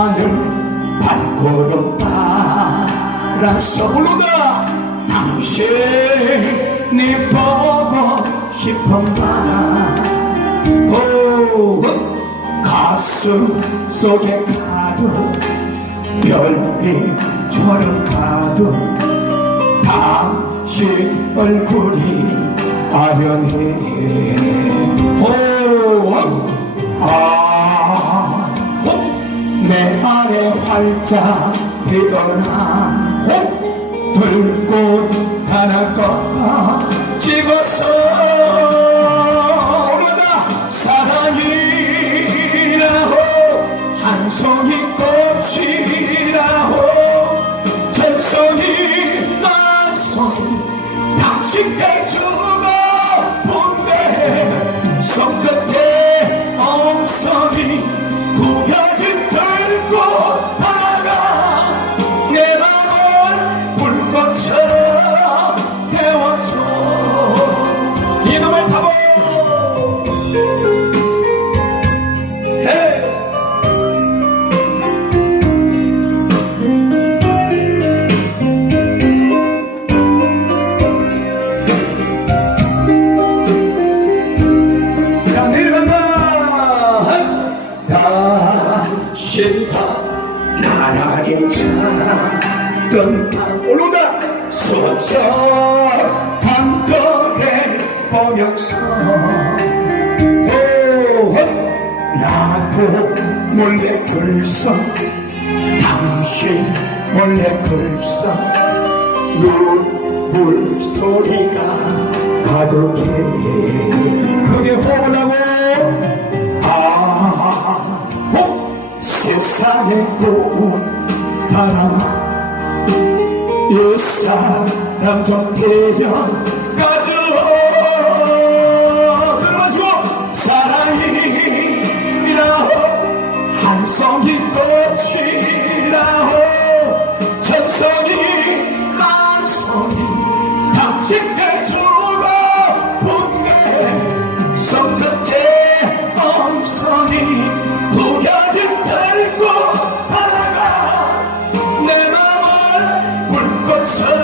구름 따라서 부르다 당신이 보고 싶은가 오 가슴 속에 가득 별빛처럼 가득 당신 얼굴이 아련해. 오 아 내 안에 활짝 피어난 호 들꽃 하나 꺾어 집어서 오르다 사랑이라고 한 송이 꽃이라고 전송이 만송이 당신께 주고 본데 손끝 이놈을 타고 헤이. 자 다신다. 나란히 작은 올라온다. 소설 나도 몰래 글써 당신 몰래 글써 눈물 소리가 가득해 호흡을 하고? 아 호, 세상에 고운 사랑아. 이 사람 좀 데려 맘을